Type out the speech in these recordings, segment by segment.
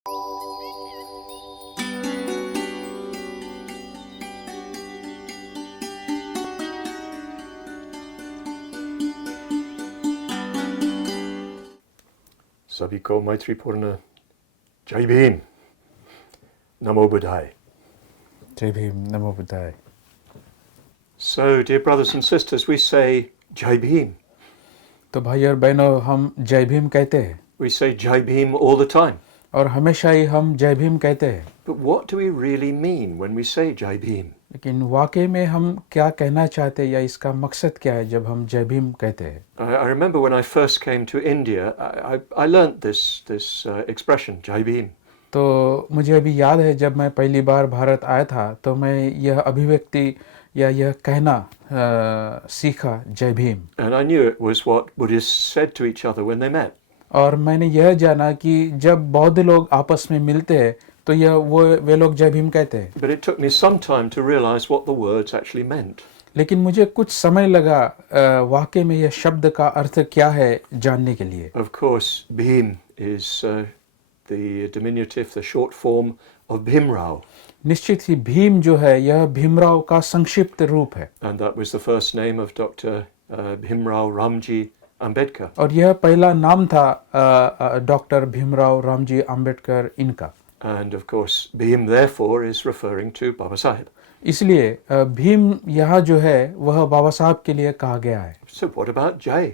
सभी को मैत्रीपूर्ण जय भीम, नमो बुद्धाय. जय भीम, नमो बुद्धाय. So, dear brothers and sisters, we say Jai Bhim. तो भाई और बहनों, हम जय भीम कहते हैं. We say Jai Bhim all the time. और हमेशा ही हम जय भीम कहते हैं. But what do we really mean when we say Jai Bhim? लेकिन वाकई में हम क्या कहना चाहते हैं या इसका मकसद क्या है जब हम जय भीम कहते हैं. I remember when I first came to India, I learnt this expression, Jai Bhim. तो मुझे अभी याद है जब मैं पहली बार भारत आया था तो मैं यह अभिव्यक्ति या यह कहना सीखा, जय Bhim. And I knew it was what Buddhists said to each other when they met. और मैंने यह जाना कि जब बौद्ध लोग आपस में मिलते हैं तो यह वे लोग जय भीम कहते हैं. But it took me some time to realize what the words actually meant. लेकिन मुझे कुछ समय लगा वाकई में यह शब्द का अर्थ क्या है जानने के लिए. Of course, Bhim is the diminutive, the short form of Bhimrao. निश्चित ही भीम जो है यह भीमराव का संक्षिप्त रूप है. And that was the first name of Dr. Bhimrao Ramji Ambedkar. और यह पहला नाम था डॉक्टर भीमराव रामजी आम्बेडकर इनका. And of course, Bhim therefore is referring to babasaheb. इसलिए भीम यहाँ जो है वह बाबा साहब के लिए कहा गया है. So what about Jai?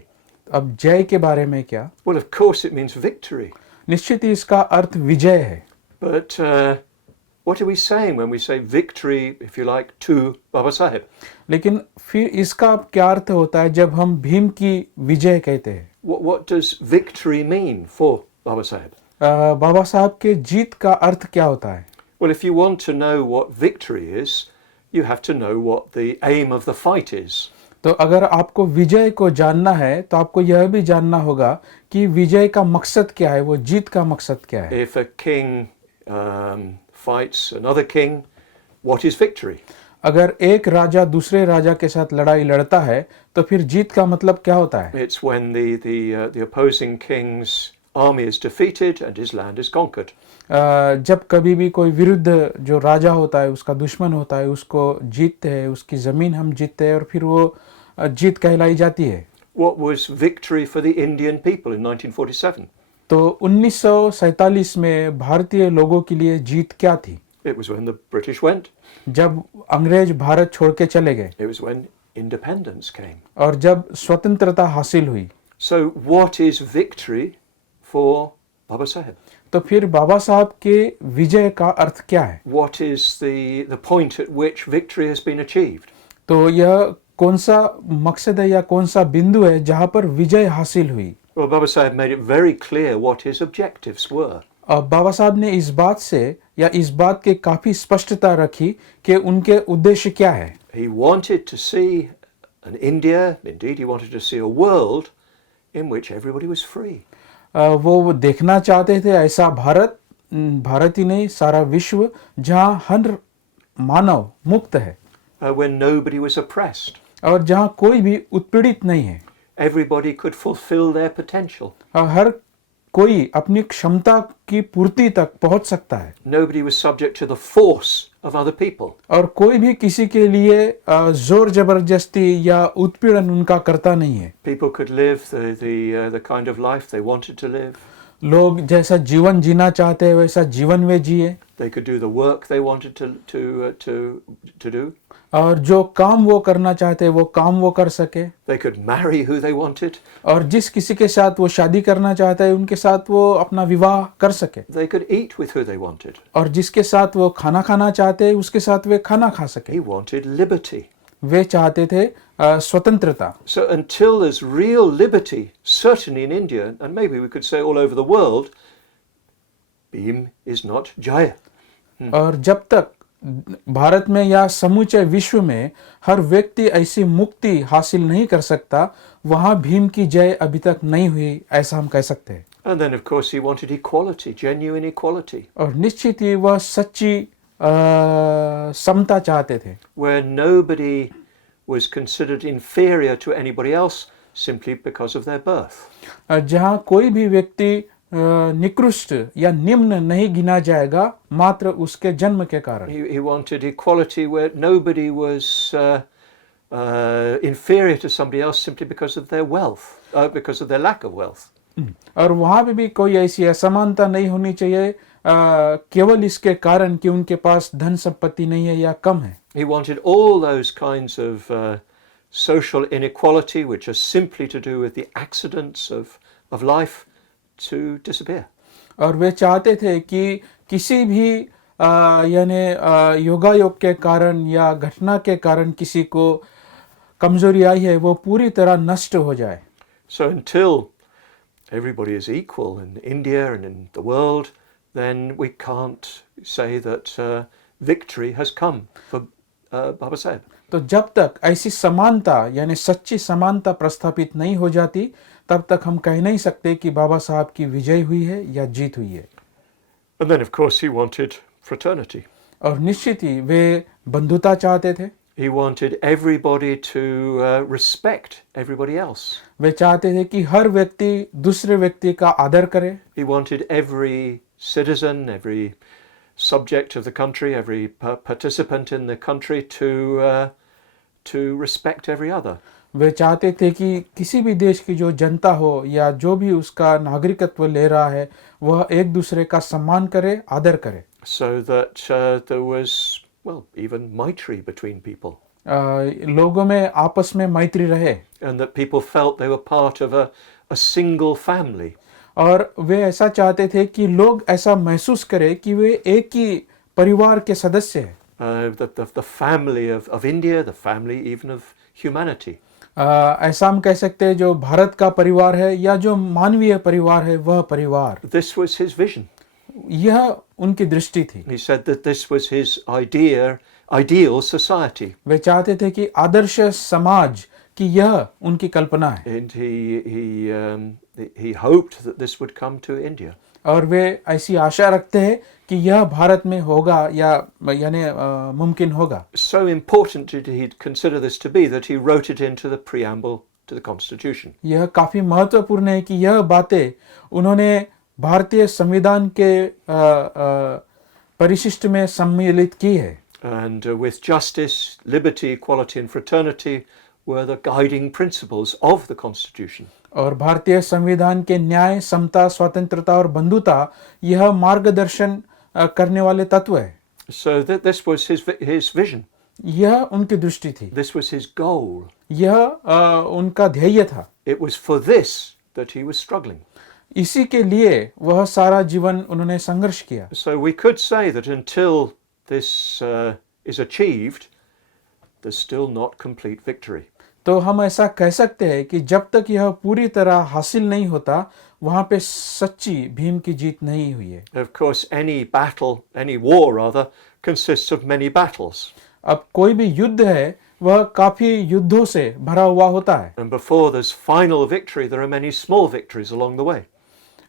अब जय के बारे में क्या? Well, of course it means victory. निश्चित ही इसका अर्थ विजय है. But what are we saying when we say victory, if you like, to babasaheb? लेकिन फिर इसका क्या अर्थ होता है जब हम भीम की विजय कहते हैं? What does victory mean for babasaheb? बाबा साहब के जीत का अर्थ क्या होता है? Well, if you want to know what victory is, you have to know what the aim of the fight is. तो अगर आपको विजय को जानना है तो आपको यह भी जानना होगा कि विजय का मकसद क्या है, वो जीत का मकसद क्या है. If a king fights another king, what is victory? अगर एक राजा दूसरे राजा के साथ लड़ाई लड़ता है तो फिर जीत का मतलब क्या होता है? It's when the opposing king's army is defeated and his land is conquered. जब कभी भी कोई विरुद्ध जो राजा होता है, उसका दुश्मन होता है, उसको जीतते हैं, उसकी जमीन हम जीतते हैं और फिर वो जीत कहलाई जाती है. What was victory for the Indian people in 1947? तो 1947 में भारतीय लोगों के लिए जीत क्या थी? It was when the British went. जब अंग्रेज भारत छोड़ के चले गए. It was when independence came. और जब स्वतंत्रता हासिल हुई. So what is victory for babasaheb? तो फिर बाबा साहब के विजय का अर्थ क्या है? What is the point at which victory has been achieved? तो यह कौन सा मकसद है या कौन सा बिंदु है जहाँ पर विजय हासिल हुई? Well, babasaheb made it very clear what his objectives were. अब बाबा साहब ने इस बात से या इस बात के काफी स्पष्टता रखी कि उनके उद्देश्य क्या है. He wanted to see an India, indeed he wanted to see a world in which everybody was free. वो देखना चाहते थे ऐसा भारत ही नहीं सारा विश्व जहाँ हर मानव मुक्त है. Where nobody was oppressed. और जहाँ कोई भी उत्पीड़ित नहीं है. Everybody could fulfill their potential. हर कोई अपनी क्षमता की पूर्ति तक पहुंच सकता है. Nobody was subject to the force of other people. और कोई भी किसी के लिए जोर जबरदस्ती या उत्पीड़न उनका करता नहीं है. People could live the kind of life they wanted to live. लोग जैसा जीवन जीना चाहते हैं वैसा जीवन वे जिए. They could do the work they wanted to do. और जो काम वो करना चाहते हैं वो काम वो कर सके. They could marry who they wanted. और जिस किसी के साथ वो शादी करना चाहते हैं उनके साथ वो अपना विवाह कर सके. They could eat with who they wanted. और जिसके साथ वो खाना खाना चाहते हैं उसके साथ वे खाना खा सके. He wanted liberty. वे चाहते थे स्वतंत्रता. So until there's real liberty, certainly in India, and maybe we could say all over the world, Bhim is not Jaya. और जब तक भारत में या समूचे विश्व में हर व्यक्ति ऐसी मुक्ति हासिल नहीं कर सकता, वहाँ भीम की जय अभी तक नहीं हुई, ऐसा हम कह सकते हैं. And then of course he wanted equality, genuine equality. और निश्चित ही वह सच्ची समता चाहते थे. Where nobody was considered inferior to anybody else simply because of their birth. जहाँ कोई भी व्यक्ति निकृष्ट या निम्न नहीं गिना जाएगा मात्र उसके जन्म के कारण। He wanted equality where nobody was inferior to somebody else simply because of their wealth, because of their lack of wealth. और वहां पे भी कोई ऐसी असमानता नहीं होनी चाहिए केवल इसके कारण कि उनके पास धन संपत्ति नहीं है या कम है। He wanted all those kinds of social inequality, which are simply to do with the accidents of life, to disappear. और वे चाहते थे कि किसी भी यानी योगायोग के कारण या घटना के कारण किसी को कमजोरी आई है वो पूरी तरह नष्ट हो जाए। So until everybody is equal in India and in the world, then we can't say that victory has come for babasaheb. तो जब तक ऐसी समानता यानी सच्ची समानता प्रस्थापित नहीं हो जाती तब तक हम कह नहीं सकते कि बाबा साहब की विजय हुई है या जीत हुई है। And then of course he wanted fraternity. और निश्चित ही वे बंधुता चाहते थे। He wanted everybody to respect everybody else. वे चाहते थे कि हर व्यक्ति दूसरे व्यक्ति का आदर करे। He wanted every citizen, every subject of the country, every participant in the country to respect every other. वे चाहते थे कि किसी भी देश की जो जनता हो या जो भी उसका नागरिकत्व ले रहा है वह एक दूसरे का सम्मान करे, आदर करे। So that there was, well, even maitri between people. लोगों में आपस में मैत्री रहे। And that people felt they were part of a single family. और वे ऐसा चाहते थे कि लोग ऐसा महसूस करें कि वे एक ही परिवार के सदस्य हैं। The family of India, the family even of humanity. ऐसा हम कह सकते हैं जो भारत का परिवार है या जो मानवीय परिवार है वह परिवार। This was his vision. यह उनकी दृष्टि थी। He said that this was his ideal society. वे चाहते थे कि आदर्श समाज कि यह उनकी कल्पना है। And he hoped that this would come to India. और वे ऐसी आशा रखते हैं कि यह भारत में होगा या यानी मुमकिन होगा। So important did he consider this to be that he wrote it into the preamble to the Constitution. यह काफी महत्वपूर्ण है कि यह बातें उन्होंने भारतीय संविधान के परिशिष्ट में सम्मिलित की है। And with justice, liberty, equality and fraternity were the guiding principles of the Constitution. और भारतीय संविधान के न्याय, समता, स्वतंत्रता और बंधुता यह मार्गदर्शन करने वाले तत्व है। So this was his vision. यह उनकी दृष्टि थी। This was his goal. यह उनका ध्येय था। It was for this that he was struggling. इसी के लिए वह सारा जीवन उन्होंने संघर्ष किया। So we could say that until this is achieved, there's still not complete victory. तो हम ऐसा कह सकते हैं कि जब तक यह पूरी तरह हासिल नहीं होता वहां पे सच्ची भीम की जीत नहीं हुई है। Of course, any war rather, consists of many battles. अब कोई भी युद्ध है वह काफी युद्धों से भरा हुआ होता है। And before there's final victory, there are many small victories along the way.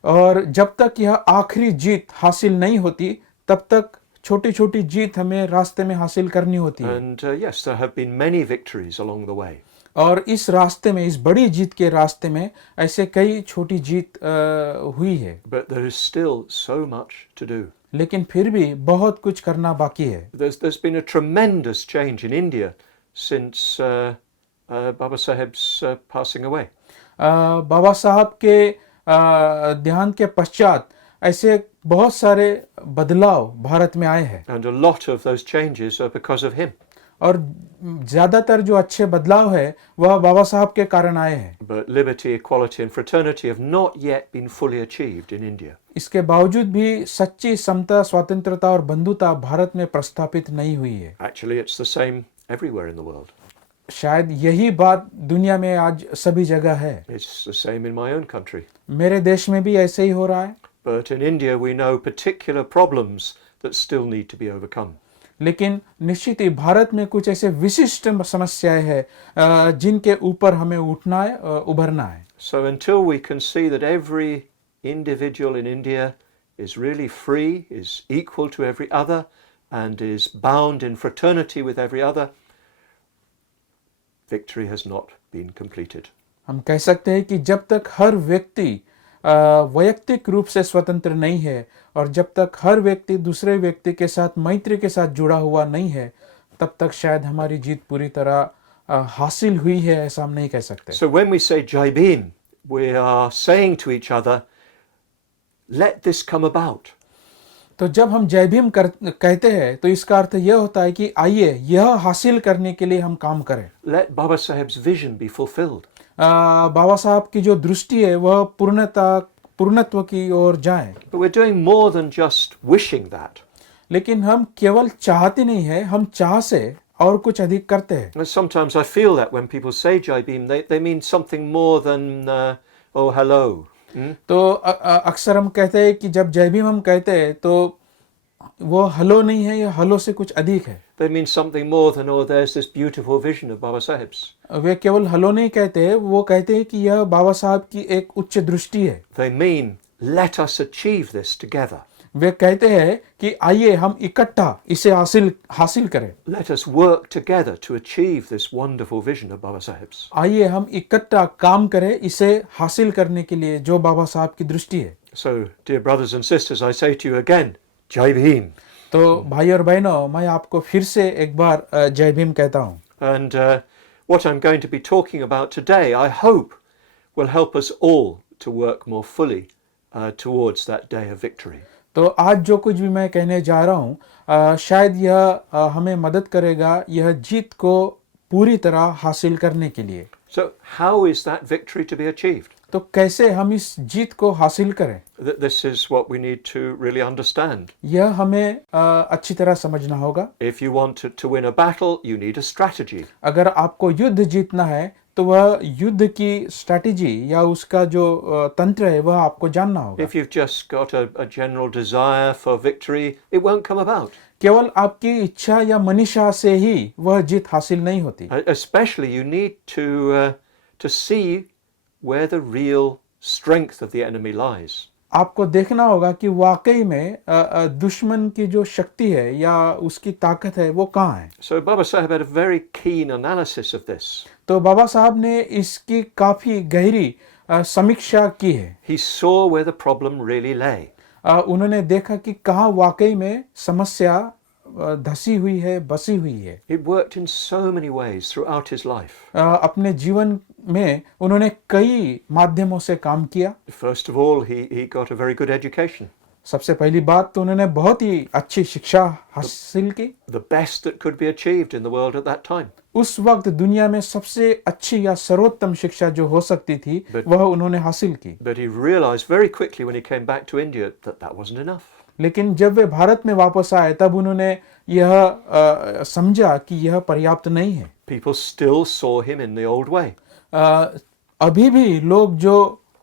और जब तक यह आखिरी जीत हासिल नहीं होती तब तक छोटी छोटी जीत हमें रास्ते में हासिल करनी होती है। And yes, there have been many victories along the way. और इस रास्ते में, इस बड़ी जीत के रास्ते में ऐसे कई छोटी जीत हुई है। But there is still so much to do. लेकिन फिर भी बहुत कुछ करना बाकी है। There's been a tremendous change in India since babasaheb's passing away. बाबा साहब के देहांत के पश्चात ऐसे बहुत सारे बदलाव भारत में आए हैं। And a lot of those changes are because of him. और ज्यादातर जो अच्छे बदलाव है वह बाबा साहब के कारण आए हैं। But liberty, equality and fraternity have not yet been fully achieved in India. इसके बावजूद भी सच्ची समता, स्वतंत्रता और बंधुता भारत में प्रस्थापित नहीं हुई है। Actually, it's the same everywhere in the world. शायद यही बात दुनिया में आज सभी जगह है। It's the same in my own country. मेरे देश में भी ऐसे ही हो रहा है। But in India we know particular problems that still need to be overcome. लेकिन निश्चित ही भारत में कुछ ऐसे विशिष्ट समस्याएं हैं जिनके ऊपर हमें उठना है, उभरना है। So until we can see that every individual in India is really free, is equal to every other, and is bound in fraternity with every other, victory has not been completed. हम कह सकते हैं कि जब तक हर व्यक्ति वैयक्तिक रूप से स्वतंत्र नहीं है और जब तक हर व्यक्ति दूसरे व्यक्ति के साथ मैत्री के साथ जुड़ा हुआ नहीं है तब तक शायद हमारी जीत पूरी तरह हासिल हुई है ऐसा हम नहीं कह सकते. So when we say Jai Bhim, we are saying to each other, let this come about. तो जब हम जय भीम कहते हैं तो इसका अर्थ यह होता है कि आइए यह हासिल करने के लिए हम काम करें. Let babasaheb's vision be fulfilled. बाबा साहब की जो दृष्टि है वह पूर्णत्व की ओर जाए. But we're doing more than just wishing that. लेकिन हम केवल चाहते नहीं है, हम चाह से और कुछ अधिक करते हैं. Sometimes I feel that when people say Jai Bhim, they mean something more than oh hello. तो अक्सर हम कहते हैं कि जब जय भीम हम कहते हैं तो वो हलो नहीं है, ये हलो से कुछ अधिक है. They mean something more than oh there's this beautiful vision of babasaheb's. वे केवल हलो नहीं कहते हैं, वो कहते हैं कि यह बाबा साहब की एक उच्च दृष्टि है. They mean let us achieve this together. वे कहते हैं कि आइए हम इकट्ठा इसे हासिल करें. Let us work together to achieve this wonderful vision of babasaheb's. आइए हम इकट्ठा काम करें इसे हासिल करने के लिए जो बाबा साहब की दृष्टि है. So, dear brothers and sisters, I say to you again, Jai Bhim. तो भाई और बहनों, मैं आपको फिर से एक बार जय भीम कहता हूँ. And what I'm going to be talking about today, I hope, will help us all to work more fully towards that day of victory. तो आज जो कुछ भी मैं कहने जा रहा हूँ शायद यह हमें मदद करेगा यह जीत को पूरी तरह हासिल करने के लिए. So how is that victory to be achieved? तो कैसे हम इस जीत को हासिल करें? This is what we need to really understand. यह हमें अच्छी तरह समझना होगा. If you want to win a battle, you need a strategy. अगर आपको युद्ध जीतना है तो वह युद्ध की स्ट्रैटेजी या उसका जो तंत्र है वह आपको जानना होगा. If you've just got a general desire for victory, it won't come about. केवल आपकी इच्छा या मनीषा से ही वह जीत हासिल नहीं होती. Especially you need to see where the real strength of the enemy lies. आपको देखना होगा कि वाकई में दुश्मन की जो शक्ति है या उसकी ताकत है वो कहाँ है. So babasaheb had a very keen analysis of this. तो बाबा साहब ने इसकी काफी गहरी समीक्षा की है. He saw where the problem really lay. उन्होंने देखा कि कहाँ वाकई में समस्या धसी हुई है, बसी हुई है. It worked in so many ways throughout his life. अपने जीवन में उन्होंने कई माध्यमों से काम किया. First of all, he got a very good education. सबसे पहली बात तो उन्होंने बहुत ही अच्छी शिक्षा हासिल की. The best that could be achieved in the world at that time. उस वक्त दुनिया में सबसे अच्छी या सर्वोत्तम शिक्षा जो हो सकती थी वह उन्होंने हासिल की. But he realized very quickly when he came back to India that wasn't enough. लेकिन जब वे भारत में वापस आए तब उन्होंने यह समझा कि यह पर्याप्त नहीं है. People still saw him in the old way. अभी भी लोग जो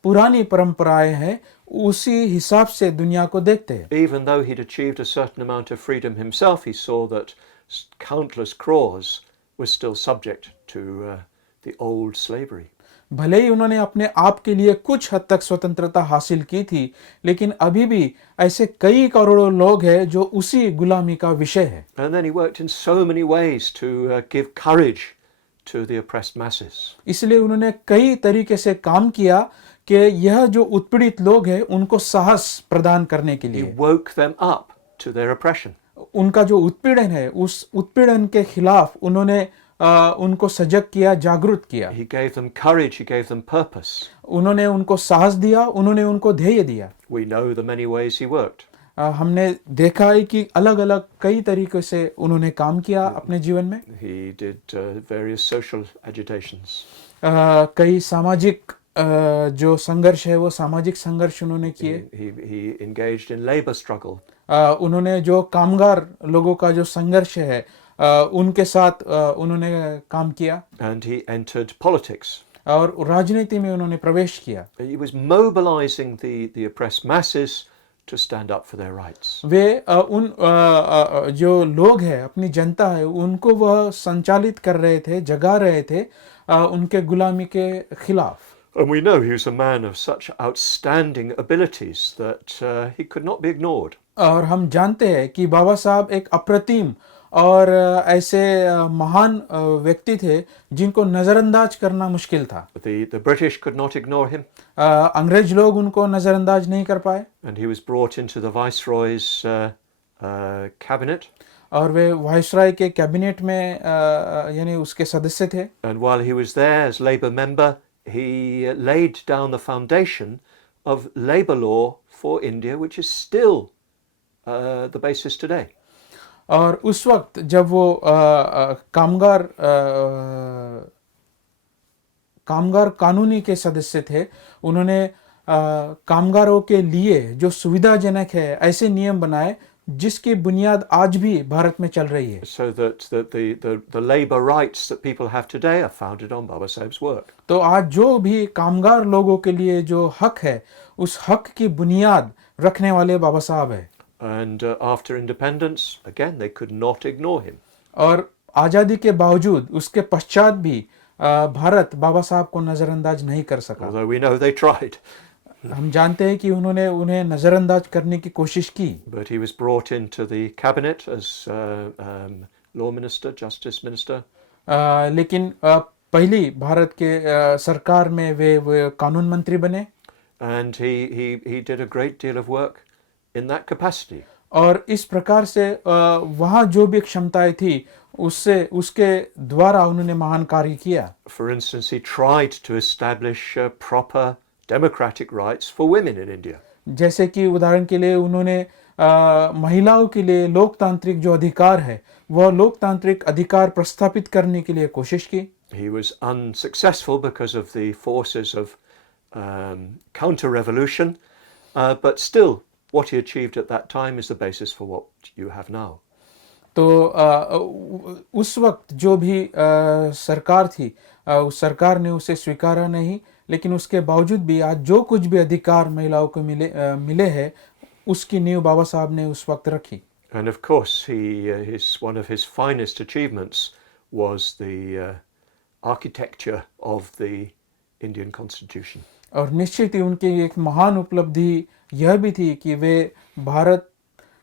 पुरानी परंपराएं हैं उसी हिसाब से दुनिया को देखते हैं. Even though he'd achieved a certain amount of freedom himself, he saw that countless crores were still subject to the old slavery. भले ही उन्होंने अपने आप के लिए कुछ हद तक स्वतंत्रता हासिल की थी लेकिन अभी भी ऐसे कई करोड़ों लोग हैं जो उसी गुलामी का विषय है. And then he worked in so many ways to give courage to the oppressed masses. इसलिए उन्होंने कई तरीके से काम किया कि यह जो उत्पीड़ित लोग हैं उनको साहस प्रदान करने के He लिए. woke them up to their oppression. उनका जो उत्पीड़न है उस उत्पीड़न के खिलाफ उन्होंने उनको सजग किया, जागरूक किया. He gave them courage, he gave them purpose. उन्होंने उनको साहस दिया, उन्होंने उनको ध्येय दिया. We know the many ways he worked. हमने देखा है कि अलग अलग कई तरीकों से उन्होंने काम किया अपने जीवन में. He did various social agitations. कई सामाजिक जो संघर्ष है वो सामाजिक संघर्ष उन्होंने किए. He engaged in labor struggle. उन्होंने जो कामगार लोगों का जो संघर्ष है उनके साथ उन्होंने काम किया. And he entered politics. और राजनीति में उन्होंने प्रवेश किया. He was mobilizing the oppressed masses to stand up for their rights. वे उन जो लोग हैं अपनी जनता है उनको वह संचालित कर रहे थे, जगा रहे थे उनके गुलामी के खिलाफ. And we know he was a man of such outstanding abilities that he could not be ignored. और हम जानते हैं कि बाबा साहब एक अप्रतिम और ऐसे महान व्यक्ति थे जिनको नज़रअंदाज करना मुश्किल था. The British could not ignore him, अंग्रेज लोग उनको नज़रअंदाज नहीं कर पाए and he was brought into the Viceroy's cabinet. और वे वाइसराय के कैबिनेट में यानी उसके सदस्य थे. And while he was there as Labour member, he laid down the foundation of labour law for India, which is still the basis today. और उस वक्त जब वो कामगार कानूनी के सदस्य थे, उन्होंने कामगारों के लिए जो सुविधाजनक है ऐसे नियम बनाए जिसकी बुनियाद आज भी भारत में चल रही है. So that the labour rights that people have today are founded on babasaheb's work. तो आज जो भी कामगार लोगों के लिए जो हक है, उस हक की बुनियाद रखने वाले बाबा साहब है. And after independence, again, they could not ignore him. और आज़ादी के बावजूद उसके पश्चात भी भारत बाबा साहब को नज़रअंदाज नहीं कर सका. Although we know they tried. हम जानते हैं कि उन्होंने उन्हें नज़रअंदाज करने की कोशिश की. But he was brought into the cabinet as law minister, justice minister. लेकिन पहली भारत के सरकार में वे कानून मंत्री बने. And he did a great deal of work in that capacity. और इस प्रकार से वहाँ जो भी क्षमताएं थी उससे उसके द्वारा उन्होंने महान कार्य किया. For instance, he tried to establish proper democratic rights for women in India. जैसे कि उदाहरण के लिए उन्होंने महिलाओं के लिए लोकतांत्रिक जो अधिकार है वह लोकतांत्रिक अधिकार प्रस्थापित करने के लिए कोशिश की. He was unsuccessful because of the forces of counter-revolution, but still what he achieved at that time is the basis for what you have now. तो उस वक्त जो भी सरकार थी, उस सरकार ने उसे स्वीकारा नहीं, लेकिन उसके बावजूद भी आज जो कुछ भी अधिकार महिलाओं को मिले हैं उसकी नींव बाबा साहब ने उस वक्त रखी. And of course, one of his finest achievements was the architecture of the Indian Constitution. और निश्चित ही उनकी एक महान उपलब्धि यह भी थी कि वे भारत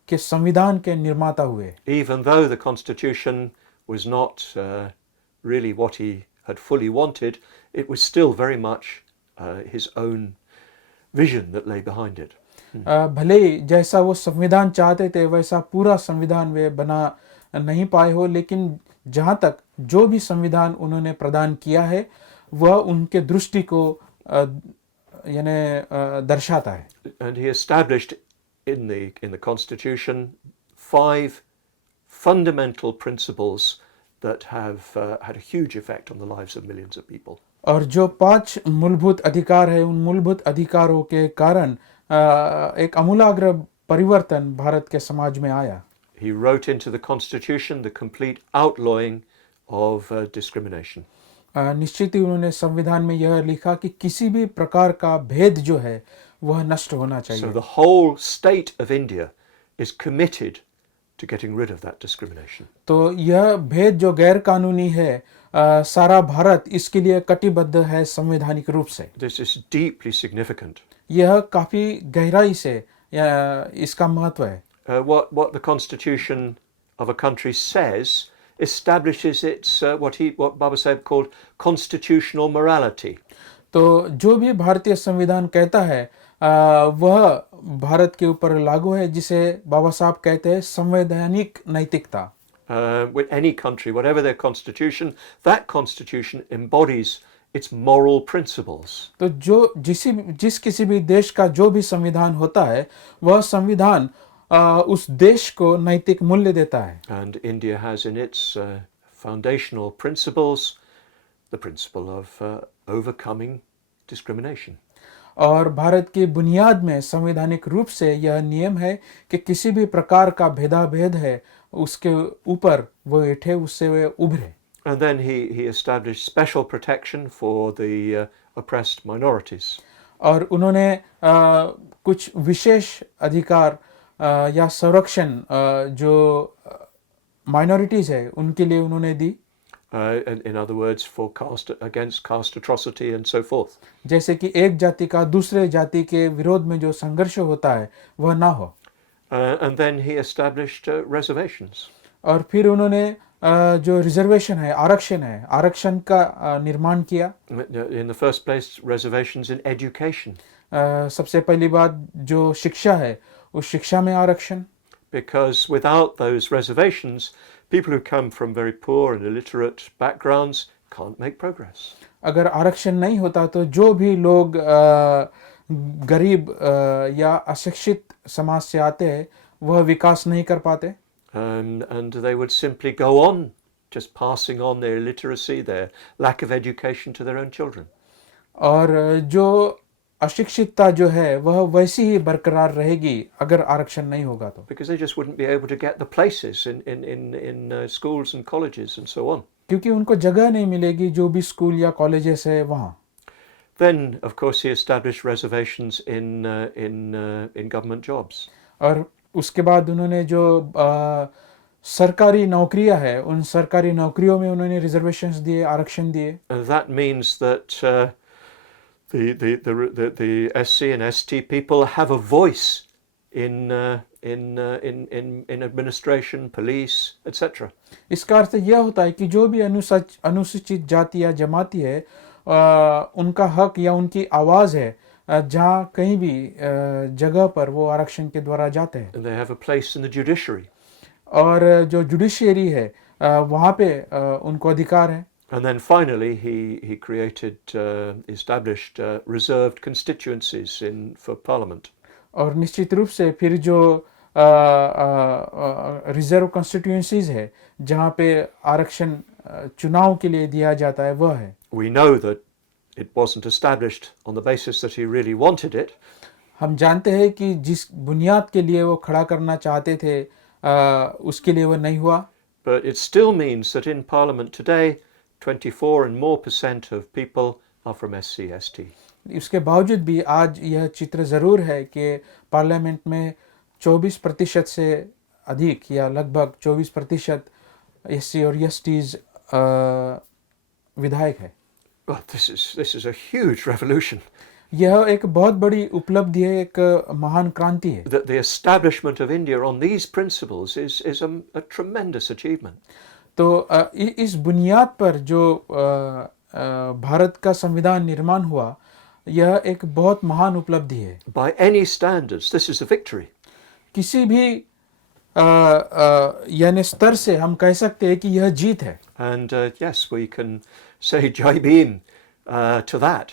के संविधान के निर्माता हुए. Even though the Constitution was not really what he had fully wanted, it was still very much his own vision that lay behind it. भले ही जैसा वो संविधान चाहते थे वैसा पूरा संविधान वे बना नहीं पाए हो, लेकिन जहाँ तक जो भी संविधान उन्होंने प्रदान किया है वह उनके दृष्टि को यानी दर्शाता है. And he established in the Constitution 5 fundamental principles that have had a huge effect on the lives of millions of people. और जो 5 मूलभूत अधिकार है, उन मूलभूत अधिकारों के कारण एक आमूलाग्र परिवर्तन भारत के समाज में आया. He wrote into the Constitution the complete outlawing of discrimination. निश्चित ही उन्होंने संविधान में यह लिखा कि किसी भी प्रकार का भेद जो है वह नष्ट होना चाहिए. So the whole state of India is committed to getting rid of that discrimination. तो यह भेद जो गैर कानूनी है, सारा भारत इसके लिए कटिबद्ध है संवैधानिक रूप से. This is deeply significant. यह काफी गहराई से इसका महत्व है. What the Constitution of a country says establishes its what babasaheb called constitutional morality. तो जो भी भारतीय संविधान कहता है वह भारत के ऊपर लागू है, जिसे बाबा साहब कहते हैं संवैधानिक नैतिकता. With any country, whatever their constitution, that constitution embodies its moral principles. तो जो जिस किसी भी देश का जो भी संविधान होता है वह संविधान उस देश को नैतिक मूल्य देता है. And India has in its foundational principles the principle of overcoming discrimination. और भारत की बुनियाद में संवैधानिक रूप से यह नियम है कि किसी भी प्रकार का भेदाभेद है उसके ऊपर वो उठे, उससे वे उभरे. And then he established special protection for the oppressed minorities. और उन्होंने कुछ विशेष अधिकार या संरक्षण जो माइनॉरिटीज है उनके लिए उन्होंने दी. In other words, for against caste atrocity and so forth. जैसे कि एक जाति का दूसरे जाति के विरोध में जो संघर्ष होता है वह ना हो. And then he established reservations. और फिर उन्होंने जो रिजर्वेशन है, आरक्षण का निर्माण किया। In the first place, reservations in education, सबसे पहली बात जो शिक्षा है, उस शिक्षा में आरक्षण। because without those reservations, people who come from very poor and illiterate backgrounds can't make progress. अगर आरक्षण नहीं होता तो जो भी लोग गरीब या अशिक्षित समाज से आते हैं वह विकास नहीं कर पाते। And they would simply go on just passing on their illiteracy, their lack of education to their own children. और जो अशिक्षितता जो है वह वैसी ही बरकरार रहेगी अगर आरक्षण नहीं होगा तो। Because they just wouldn't be able to get the places in schools and colleges and so on. क्योंकि उनको जगह नहीं मिलेगी जो भी स्कूल या कॉलेजेस है वहाँ। Then, of course, he established reservations in government jobs. और उसके बाद उन्होंने जो सरकारी नौकरियां है उन सरकारी नौकरियों में उन्होंने रिजर्वेशंस दिए, आरक्षण दिए। And that means that the SC and ST people have a voice in administration, police, etc. इसका अर्थ यह होता है कि जो भी अनुसूचित जाति या जमाती है उनका हक या उनकी आवाज़ है जहाँ कहीं भी जगह पर वो आरक्षण के द्वारा जाते हैं। And they have a place in the judiciary. और जो जुडिशियरी है वहाँ पे उनको अधिकार है। And then finally he established reserved constituencies for parliament. और निश्चित रूप से फिर जो रिजर्व कॉन्स्टिट्यूएंसीज है जहाँ पे आरक्षण चुनाव के लिए दिया जाता है वह है। We know that it wasn't established on the basis that he really wanted it. हम जानते हैं कि जिस बुनियाद के लिए वो खड़ा करना चाहते थे उसके लिए वो नहीं हुआ। But it still means that in parliament today 24 and more % of people are from SC ST. इसके बावजूद भी आज यह चित्र ज़रूर है कि पार्लियामेंट में 24% से अधिक या लगभग 24% SC और STs विधायक है। Well, this is a huge revolution. यह एक बहुत बड़ी उपलब्धि है, एक महान क्रांति है। The establishment of India on these principles is a tremendous achievement. तो इस बुनियाद पर जो भारत का संविधान निर्माण हुआ यह एक बहुत महान उपलब्धि है। By any standards, this is a victory. किसी भी यानी स्तर से हम कह सकते हैं कि यह जीत है। And yes, we can say Jai Bhim to that.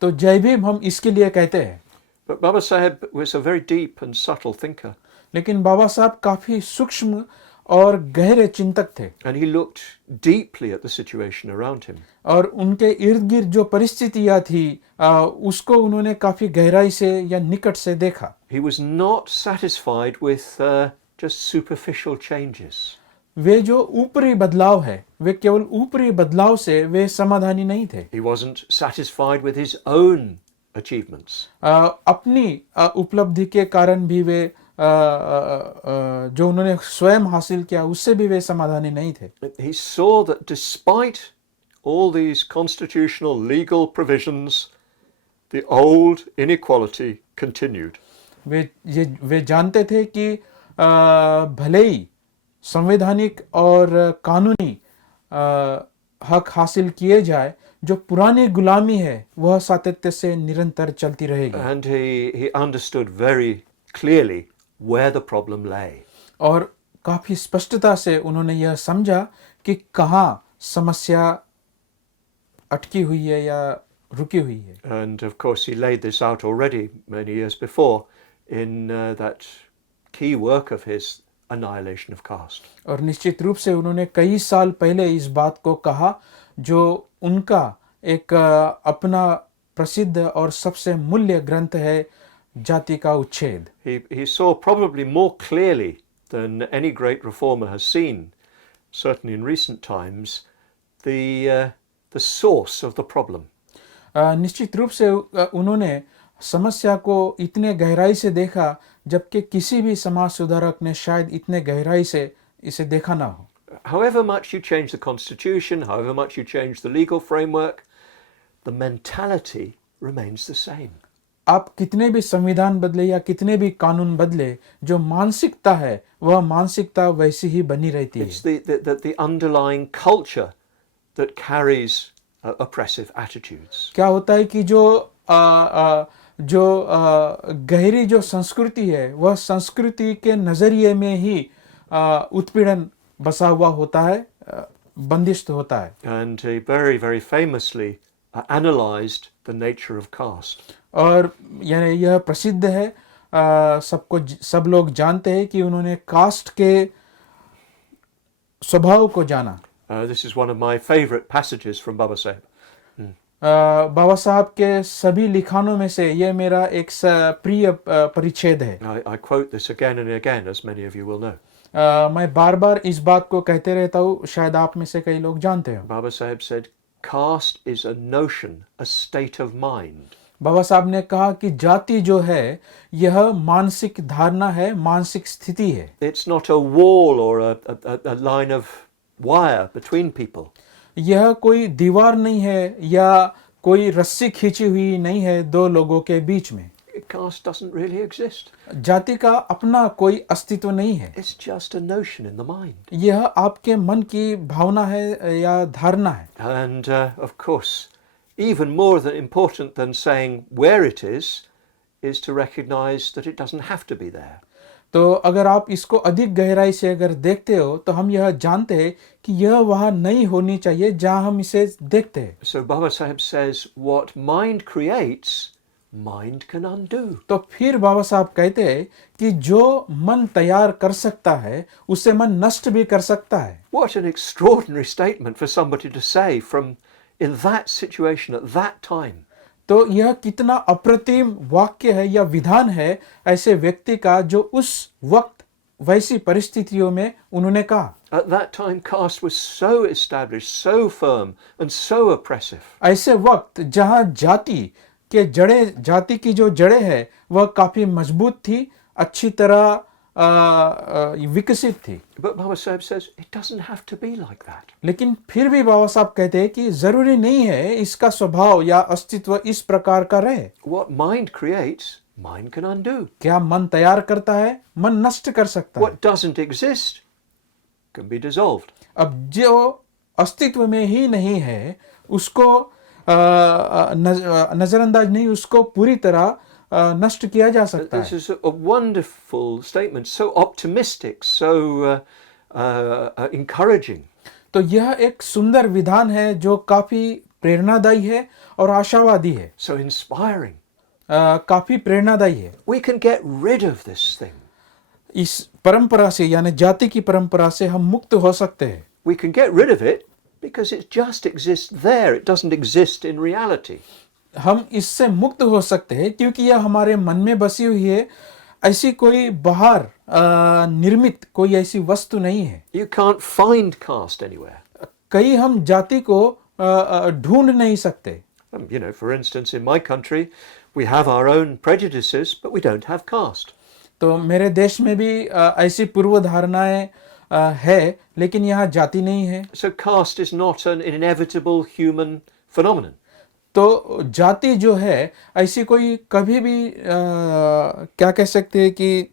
तो जय भीम हम इसके लिए कहते हैं। But Babasaheb was a very deep and subtle thinker. लेकिन बाबा साहब काफी सूक्ष्म और गहरे चिंतक थे। And he looked deeply at the situation around him. और उनके इर्द गिर्द जो परिस्थितियां थी उसको उन्होंने काफी गहराई से या निकट से देखा। He was not satisfied with just superficial changes. वे जो ऊपरी बदलाव है वे केवल ऊपरी बदलाव से वे समाधानी नहीं थे। He wasn't satisfied with his own achievements. अपनी उपलब्धि के कारण भी वे जो उन्होंने स्वयं हासिल किया उससे भी वे समाधानी नहीं थे। He saw that despite all these constitutional legal provisions, the old inequality continued. वे जानते थे कि भले ही संवैधानिक और कानूनी हक हासिल किए जाए जो पुरानी गुलामी है वह सातत्य से निरंतर चलती रहेगी। And he understood very clearly where the problem lay. और काफी स्पष्टता से उन्होंने यह समझा कि कहाँ समस्या अटकी हुई है या रुकी हुई है। And of course he laid this out already many years before in that key work of his, annihilation of caste. और निश्चित रूप से उन्होंने कई साल पहले इस बात को कहा जो उनका एक अपना प्रसिद्ध और सबसे मूल्य ग्रंथ है जाति का उच्छेद। He saw probably more clearly than any great reformer has seen, certainly in recent times, the source of the problem. निश्चित रूप से उन्होंने समस्या को इतने गहराई से देखा जबकि किसी भी समाज सुधारक ने शायद इतने गहराई से इसे देखा ना हो। However much you change the constitution, however much you change the legal framework, the mentality remains the same. आप कितने भी संविधान बदले या कितने भी कानून बदले, जो मानसिकता है वह मानसिकता वैसी ही बनी रहती It's है. the underlying culture that carries oppressive attitudes. क्या होता है कि गहरी जो संस्कृति है वह संस्कृति के नजरिए में ही उत्पीड़न बसा हुआ होता है, बंदिश होता है. And he very, very famously analysed the nature of caste. और यह प्रसिद्ध है, सब लोग जानते हैं कि उन्होंने कास्ट के स्वभाव को जाना. This is one of my favourite passages from babasaheb. बाबा साहब के सभी लिखानों में से यह मेरा एक प्रिय परिच्छेद है. I quote this again and again, as many of you will know. मैं बार बार इस बात को कहते रहता हूँ, शायद आप में से कई लोग जानते हो. Babasaheb said, caste is a notion, a state of mind. बाबा साहब ने कहा कि जाति जो है यह मानसिक धारणा है, मानसिक स्थिति है. It's not a wall or a line of wire between people. यह कोई दीवार नहीं है या कोई रस्सी खींची हुई नहीं है दो लोगों के बीच में. Caste doesn't really exist. जाति का अपना कोई अस्तित्व नहीं है. It's just a notion in the mind. यह आपके मन की भावना है या धारणा है. And of course, even more important than saying where it is to recognize that it doesn't have to be there. तो अगर आप इसको अधिक गहराई से अगर देखते हो तो हम यह जानते हैं कि यह वहाँ नहीं होनी चाहिए जहाँ हम इसे देखते हैं. So babasaheb says, what mind creates, mind can undo. तो फिर बाबा साहब कहते हैं कि जो मन तैयार कर सकता है उसे मन नष्ट भी कर सकता है. What an extraordinary statement for somebody to say from in that situation at that time. तो यह कितना अप्रतिम वाक्य है या विधान है ऐसे व्यक्ति का जो उस वक्त वैसी परिस्थितियों में उन्होंने कहा. At that time, caste was so established, so firm, and so oppressive. ऐसे वक्त जहाँ जाति की जो जड़ें है वह काफी मजबूत थी, अच्छी तरह विकसित थी. But babasaheb says it doesn't have to be like that. लेकिन फिर भी बाबा साहब कहते हैं कि जरूरी नहीं है इसका स्वभाव या अस्तित्व इस प्रकार का रहे. What mind creates, mind can undo. क्या मन तैयार करता है, मन नष्ट कर सकता है. What doesn't exist can be dissolved. अब जो अस्तित्व में ही नहीं है उसको नजरअंदाज नहीं, उसको पूरी तरह नष्ट किया जा सकता है. This is a wonderful statement, so optimistic, so encouraging. तो यह एक सुंदर विधान है जो काफी प्रेरणादायी है और आशावादी है. So inspiring. काफी प्रेरणादायी है. We can get rid of this thing. इस परंपरा से यानी जाति की परंपरा से हम मुक्त हो सकते हैं. We can get rid of it because it just exists there. It doesn't exist in reality. हम इससे मुक्त हो सकते हैं क्योंकि यह हमारे मन में बसी हुई है. ऐसी कोई बाहर निर्मित कोई ऐसी वस्तु नहीं है. You can't find caste anywhere. कहीं हम जाति को ढूंढ नहीं सकते. You know, for instance, in my country, we have our own prejudices, but we don't have caste. तो मेरे देश में भी ऐसी पूर्व धारणाएं है लेकिन यहाँ जाति नहीं है. So caste is not an inevitable human phenomenon. तो जाति जो है ऐसी कोई कभी भी क्या कह सकते हैं कि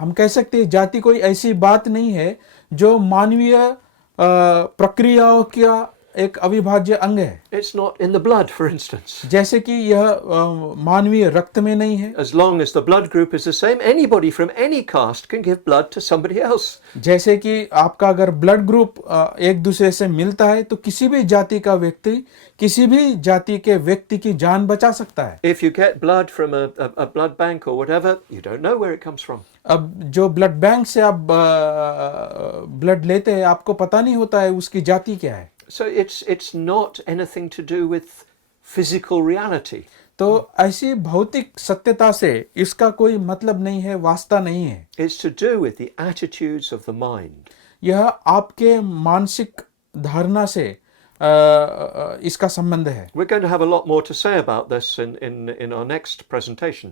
हम कह सकते हैं जाति कोई ऐसी बात नहीं है जो मानवीय प्रक्रियाओं का एक अविभाज्य अंग है. It's not in the blood, for instance. जैसे कि यह मानवीय रक्त में नहीं है. As long as the blood group is the same, anybody from any caste can give blood to somebody else. जैसे कि आपका अगर ब्लड ग्रुप एक दूसरे से मिलता है तो किसी भी जाति का व्यक्ति किसी भी जाति के व्यक्ति की जान बचा सकता है. If you get blood from a blood bank or whatever, you don't know where it comes from. अब जो ब्लड बैंक से आप ब्लड लेते हैं आपको पता नहीं होता है उसकी जाति क्या है. So it's not anything to do with physical reality. तो ऐसी भौतिक सत्यता से इसका कोई मतलब नहीं है, वास्ता नहीं है. It's to do with the attitudes of the mind. यह आपके मानसिक धारणा से इसका संबंध है. We're going to have a lot more to say about this in our next presentation.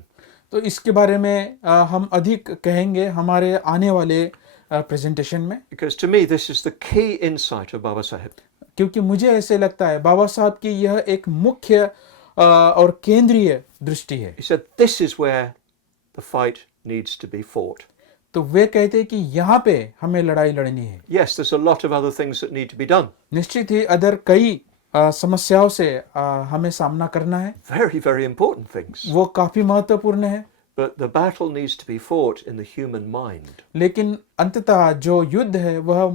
तो इसके बारे में हम अधिक कहेंगे हमारे आने वाले प्रेजेंटेशन में. Because to me this is the key insight of babasaheb. क्योंकि मुझे ऐसे लगता है बाबा साहब की यह एक मुख्य और केंद्रीय दृष्टि है। He said, this is where the fight needs to be fought. तो वे कहते हैं कि यहाँ पे हमें लड़ाई लड़नी है। Yes, there's a lot of other things that need to be done. निश्चित ही अदर कई समस्याओं से हमें सामना करना है, Very, very important things. वो काफी महत्वपूर्ण है, But the battle needs to be fought in the human mind. लेकिन अंततः जो युद्ध है वह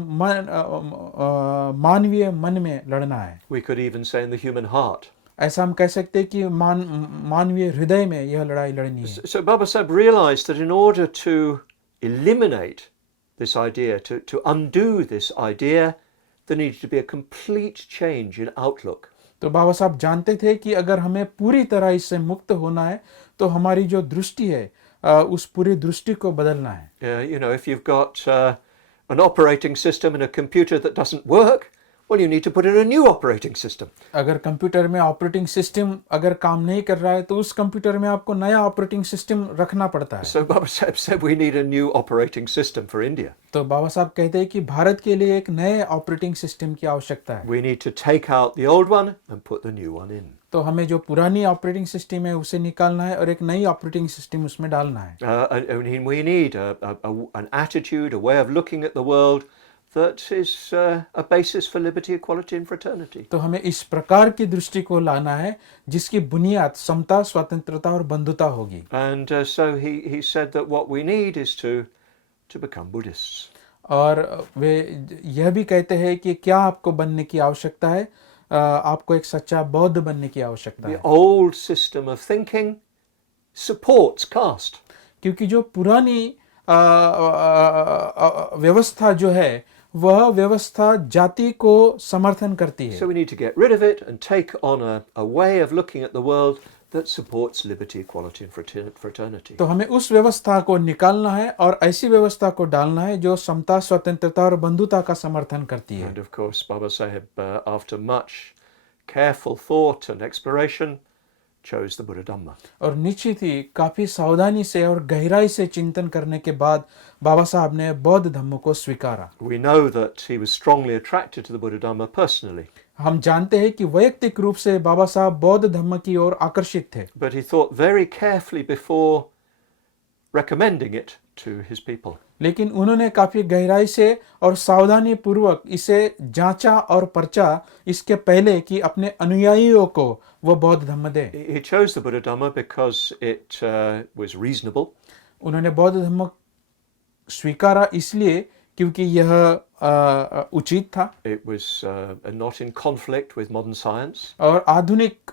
मानवीय मन में लड़ना है। We could even say in the human heart. ऐसा हम कह सकते हैं कि मानवीय हृदय में यह लड़ाई लड़नी है। So Babasaheb realized that in order to eliminate this idea, to undo this idea, there needed to be a complete change in outlook. तो बाबा साहब जानते थे कि अगर हमें पूरी तरह इससे मुक्त होना है तो हमारी जो दृष्टि है उस पूरी दृष्टि को बदलना है। You know, if you've got an operating system in a computer that doesn't work, well, you need to put in a new operating system. अगर कंप्यूटर में ऑपरेटिंग सिस्टम अगर काम नहीं कर रहा है तो उस कंप्यूटर में आपको नया ऑपरेटिंग सिस्टम रखना पड़ता है। So Babasaheb said we need a new operating system for India. तो बाबा साहब कहते हैं कि भारत के लिए एक नए ऑपरेटिंग सिस्टम की आवश्यकता है। We need to take out the old one and put the new one in. तो हमें जो पुरानी ऑपरेटिंग सिस्टम है उसे निकालना है और एक नई ऑपरेटिंग सिस्टम उसमें डालना है। And we need an attitude, a way of looking at the world that is a basis for liberty, equality and fraternity. तो हमें इस प्रकार की दृष्टि को लाना है जिसकी बुनियाद समता, स्वतंत्रता और बंधुता होगी। And so he said that what we need is to become Buddhists. और वे यह भी कहते हैं कि क्या आपको बनने की आवश्यकता है, आपको एक सच्चा बौद्ध बनने की आवश्यकता The है। old system of thinking supports caste. क्योंकि जो पुरानी व्यवस्था जो है वह व्यवस्था जाति को समर्थन करती है। So we need to get rid of it and take on a way of looking at the world that supports liberty, equality and fraternity. तो हमें उस व्यवस्था को निकालना है और ऐसी व्यवस्था को डालना है जो समता, स्वतंत्रता और बंधुता का समर्थन करती है। And of course, Babasaheb, after much careful thought and exploration, chose the Buddha Dhamma. और निश्चित ही काफी सावधानी से और गहराई से चिंतन करने के बाद बाबा साहब ने बौद्ध धम्म को स्वीकारा। We know that he was strongly attracted to the Buddha Dhamma personally. हम जानते हैं कि वैयक्तिक रूप से बाबा साहब बौद्ध धम्म की ओर आकर्षित थे, But he thought very carefully before recommending it to his people. लेकिन उन्होंने काफी गहराई से और सावधानी पूर्वक इसे जांचा और परचा इसके पहले कि अपने अनुयायियों को वो बौद्ध धम्म दे। He chose the Buddha Dhamma because it was reasonable. उन्होंने बौद्ध धम्म स्वीकारा इसलिए क्योंकि यह उचित था It was not in conflict with modern science. और आधुनिक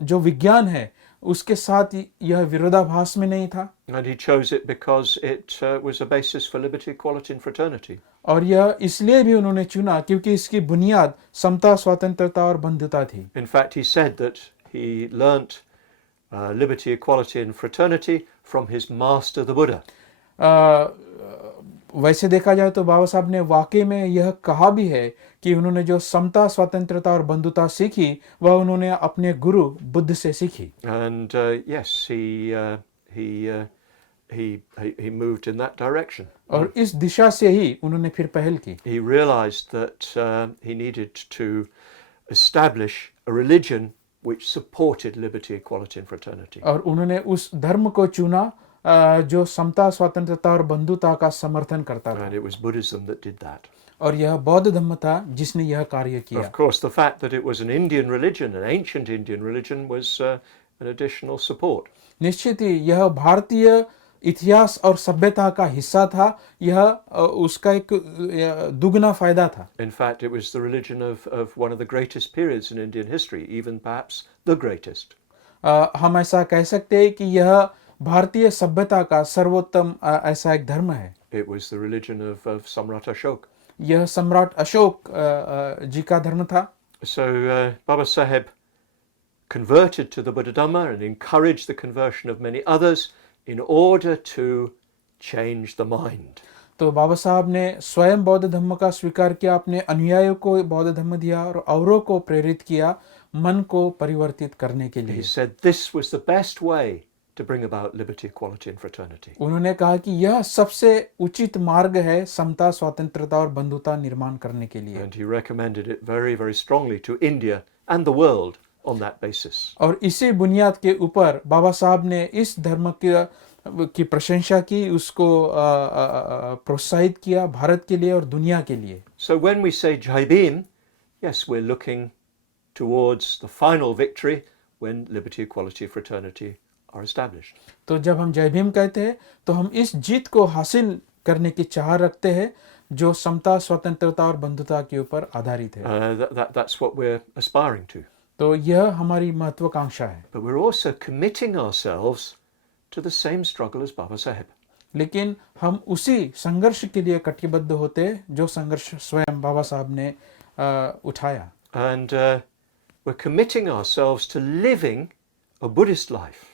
जो विज्ञान है उसके साथ यह विरोधाभास में नहीं था, And he chose it because it was a basis for liberty, equality and fraternity. और यह इसलिए भी उन्होंने चुना क्योंकि इसकी बुनियाद समता, स्वतंत्रता और बंधुता थी। In fact, he said that he learnt liberty, equality and fraternity from his master, the Buddha. वैसे देखा जाए तो बाबा साहब ने वाकई में यह कहा भी है कि उन्होंने जो समता, स्वतंत्रता और बंधुता सीखी वह उन्होंने अपने गुरु बुद्ध से सीखी। And yes, he moved in that direction. और इस दिशा से ही उन्होंने फिर पहल की। He realized that he needed to establish a religion which supported liberty, equality and fraternity. और उन्होंने उस धर्म को चुना जो समता, स्वतंत्रता और बंधुता का समर्थन करता था। And it was Buddhism that did that. और यह बौद्ध धर्म था जिसने यह कार्य किया। Of course, the fact that it was an Indian religion, an ancient Indian religion, was an additional support. निश्चित ही यह भारतीय इतिहास और सभ्यता का हिस्सा था, यह उसका एक दुगना फायदा था। In fact, it was the religion of one of the greatest periods in Indian history, even perhaps the greatest. हम ऐसा कह सकते हैं कि यह भारतीय सभ्यता का सर्वोत्तम ऐसा एक धर्म है। It was the religion of Samrat Ashok. यह सम्राट अशोक जी का धर्म था। So Babasaheb converted to the Buddha Dhamma and encouraged the conversion of many others in order to change the mind. तो बाबा साहब ने स्वयं बौद्ध धर्म का स्वीकार किया, अपने अनुयायियों को बौद्ध धर्म दिया और औरों को प्रेरित किया मन को परिवर्तित करने के लिए। He said this was the best way to bring about liberty, equality and fraternity. उन्होंने कहा कि यह सबसे उचित मार्ग है समता, स्वतंत्रता और बंधुता निर्माण करने के लिए। And he recommended it very, very strongly to India and the world on that basis. और इसी बुनियाद के ऊपर बाबा साहब ने इस धर्म की प्रशंसा की, उसको प्रोत्साहित किया भारत के लिए और दुनिया के लिए। So when we say Jai Bhim, yes, we're looking towards the final victory when liberty, equality, fraternity are established. तो जब हम जय भीम कहते हैं तो हम इस जीत को हासिल करने की चाह रखते हैं जो समता, स्वतंत्रता और बंधुता के ऊपर आधारित है। That's what we're aspiring to. तो यह हमारी महत्वाकांक्षा है। But we're also committing ourselves to the same struggle as babasaheb. लेकिन हम उसी संघर्ष के लिए कटिबद्ध होते हैं जो संघर्ष स्वयं बाबा साहब ने उठाया। And we're committing ourselves to living a Buddhist life.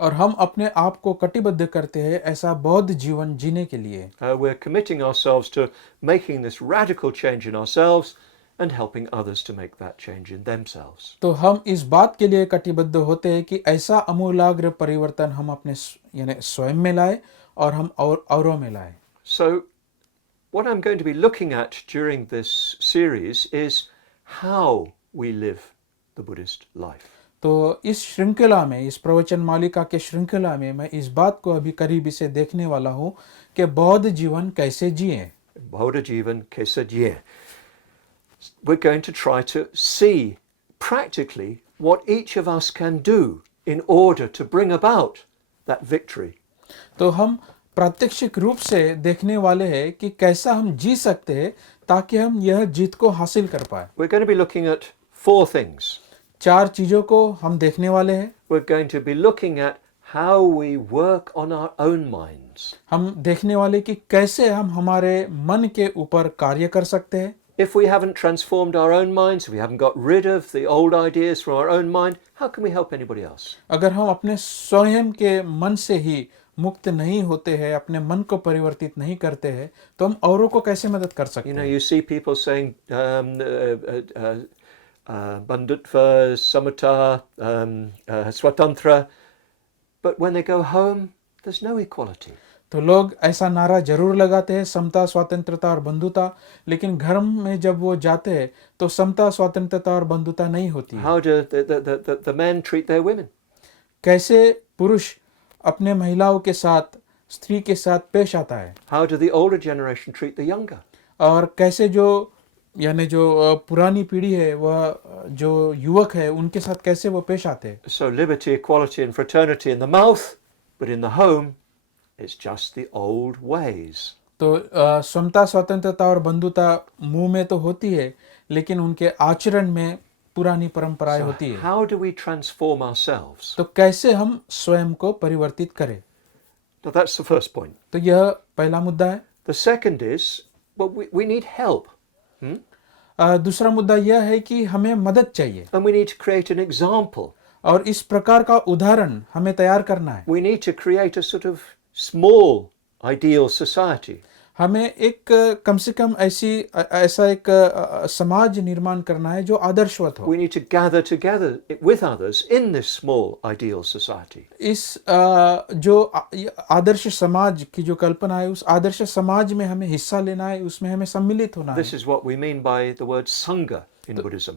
और हम अपने आप को कटिबद्ध करते हैं ऐसा बौद्ध जीवन जीने के लिए। We're committing ourselves to making this radical change in ourselves and helping others to make that change in themselves. तो हम इस बात के लिए कटिबद्ध होते हैं कि ऐसा अमूलाग्र परिवर्तन हम अपने यानी स्वयं में लाए और हम औरों में लाए। So what I'm going to be looking at during this series is how we live the Buddhist life. तो इस श्रृंखला में, इस प्रवचन मालिका के श्रृंखला में मैं इस बात को अभी करीबी से देखने वाला हूँ कि बौद्ध जीवन कैसे जिए। Bauddha Jivan Kesa Jie. We're going to try to see practically what each of us can do in order to bring about that victory. तो हम प्रात्यक्षिक रूप से देखने वाले हैं कि कैसा हम जी सकते हैं ताकि हम यह जीत को हासिल कर पाए। We're going to be looking at 4 things. 4 चीजों को हम देखने वाले हैं। We're going to be looking at how we work on our own minds. हम देखने वाले कि कैसे हम हमारे मन के ऊपर कार्य कर सकते हैं। If we haven't transformed our own minds, if we haven't got rid of the old ideas from our own mind, how can we help anybody else? अगर हम अपने स्वयं के मन से ही मुक्त नहीं होते हैं, अपने मन को परिवर्तित नहीं करते हैं, तो हम औरों को कैसे मदद कर सकते हैं? You see people saying bandutva, samatha, swatantra, but when they go home, there's no equality. तो लोग ऐसा नारा जरूर लगाते हैं, समता, स्वतंत्रता और बंधुता, लेकिन घर में जब वो जाते हैं तो समता, स्वतंत्रता और बंधुता नहीं होती है। How do the men treat their women? कैसे पुरुष अपने महिलाओं के साथ, स्त्री के साथ पेश आता है? How do the older generation treat the younger? और कैसे जो पुरानी पीढ़ी है, वह जो युवक है, उनके साथ कैसे वो पेश आते हैं? So liberty, equality and fraternity in the mouth, but in the home, it's just the old ways. तो समता, स्वतंत्रता और बंधुता मुंह में तो होती है, लेकिन उनके आचरण में पुरानी परंपराएं होती है। How do we transform ourselves? तो कैसे हम स्वयं को परिवर्तित करें? Now that's the first point. तो यह पहला मुद्दा है। The second is, well, we need help. दूसरा मुद्दा यह है कि हमें मदद चाहिए And we need to create an example. और इस प्रकार का उदाहरण हमें तैयार करना है। We need to create a sort of small ideal society. हमें एक कम से कम ऐसा एक समाज निर्माण करना है जो आदर्शवत हो। We need to gather together with others in this small ideal society. इस जो आदर्श समाज की जो कल्पना है, उस आदर्श समाज में हमें हिस्सा लेना है, उसमें हमें सम्मिलित होना है। This is what we mean by the word sangha in Buddhism.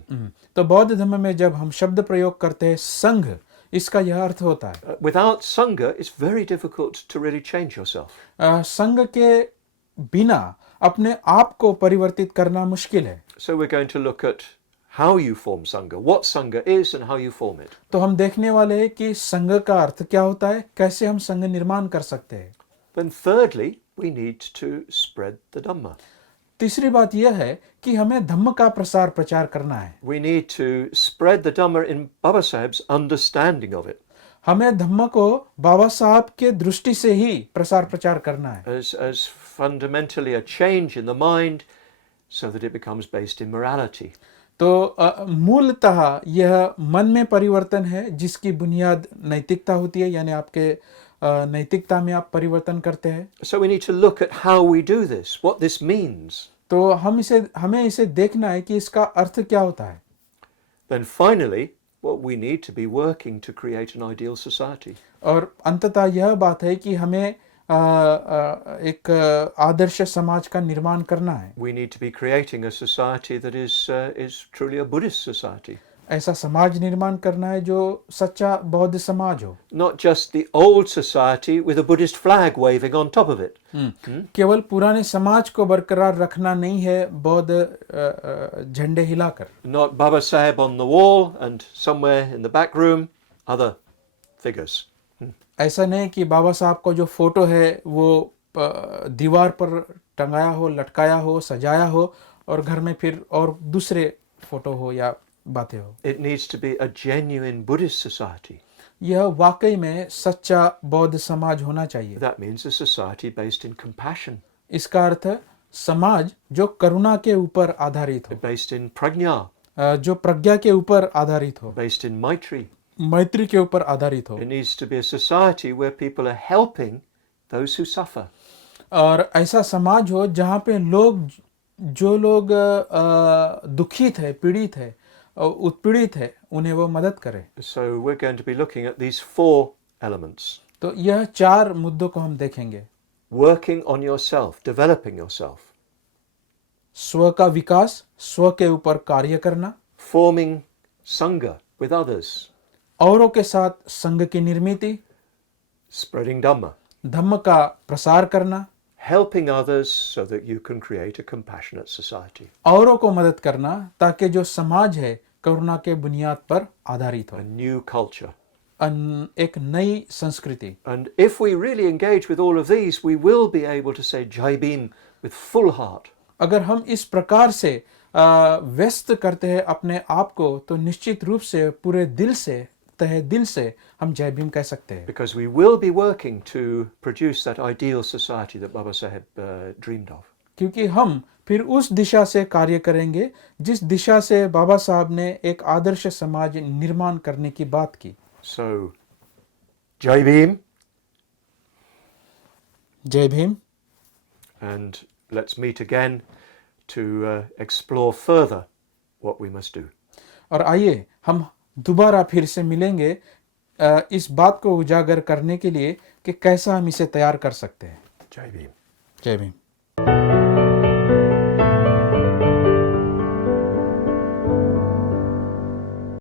तो बौद्ध धर्म में जब हम शब्द प्रयोग करते हैं संघ, इसका यह अर्थ होता है। Without sangha, it's very difficult to really change yourself. संघ के बिना अपने आप को परिवर्तित करना मुश्किल है। So we're going to look at how you form sangha, what sangha is and how you form it. तो हम देखने वाले हैं कि संघ का अर्थ क्या होता है, कैसे हम संघ निर्माण कर सकते हैं। Then thirdly, we need to spread the Dhamma. तीसरी बात यह है कि हमें धम्म का प्रचार करना है। We need to spread the Dhamma in babasaheb's understanding of it. हमें धम्म को बाबा साहब के दृष्टि से ही प्रचार करना है। As fundamentally a change in the mind so that it becomes based in morality. तो मूलतः यह मन में परिवर्तन है जिसकी बुनियाद नैतिकता होती है, यानी आपके नैतिकता में आप परिवर्तन करते हैं। So we need to look at how we do this, what this means. तो हमें इसे देखना है कि इसका अर्थ क्या होता है। Then finally, Well, we need to be working to create an ideal society. और अंततः यह बात है कि हमें एक आदर्श समाज का निर्माण करना है. We need to be creating a society that is truly a Buddhist society. ऐसा समाज निर्माण करना है जो सच्चा बौद्ध समाज हो. Not just the old society with a Buddhist flag waving on top of it. केवल पुराने समाज को बरकरार रखना नहीं है बौद्ध झंडे हिलाकर. Not babasaheb on the wall and somewhere in the back room other figures. ऐसा नहीं कि बाबा साहब का जो फोटो है वो दीवार पर टंगाया हो, लटकाया हो, सजाया हो और घर में फिर और दूसरे फोटो हो या बातें हो. It needs to be a genuine Buddhist society. यह वाकई में सच्चा बौद्ध समाज होना चाहिए. That means a society based in compassion, इसका अर्थ है समाज जो करुणा के ऊपर आधारित हो, based in prajna, जो प्रज्ञा के ऊपर आधारित हो, based in maitri. मैत्री के ऊपर आधारित हो. It needs to be a society where people are helping those who suffer. और ऐसा समाज हो जहाँ पे जो लोग दुखित है, पीड़ित है, उत्पीड़ित है, उन्हें वो मदद करे. So we're going to be looking at these 4 elements. तो यह 4 मुद्दों को हम देखेंगे. Working on yourself, developing yourself. स्व का विकास, स्व के ऊपर कार्य करना. Forming sangha with others. औरों के साथ संघ की निर्मिति. Spreading Dhamma. धम्म का प्रसार करना. Helping others so that you can create a compassionate society. औरों को मदद करना ताकि जो समाज है करुणा के बुनियाद पर आधारित हो. A new culture. एक नई संस्कृति. And if we really engage with all of these, we will be able to say Jai Bhim with full heart. अगर हम इस प्रकार से व्यस्त करते हैं अपने आप को तो निश्चित रूप से पूरे दिल से, तहे दिल से हम जय भीम कह सकते हैं. Because we will be working to produce that ideal society that babasaheb dreamed of. क्योंकि हम फिर उस दिशा से कार्य करेंगे जिस दिशा से बाबा साहब ने एक आदर्श समाज निर्माण करने की बात की. So, Jai Bhim. जय Bhim. And let's meet again to explore further what we must do. और आइए हम दोबारा फिर से मिलेंगे इस बात को उजागर करने के लिए कि कैसा हम इसे तैयार कर सकते हैं. Jai Bhim. जय भीम.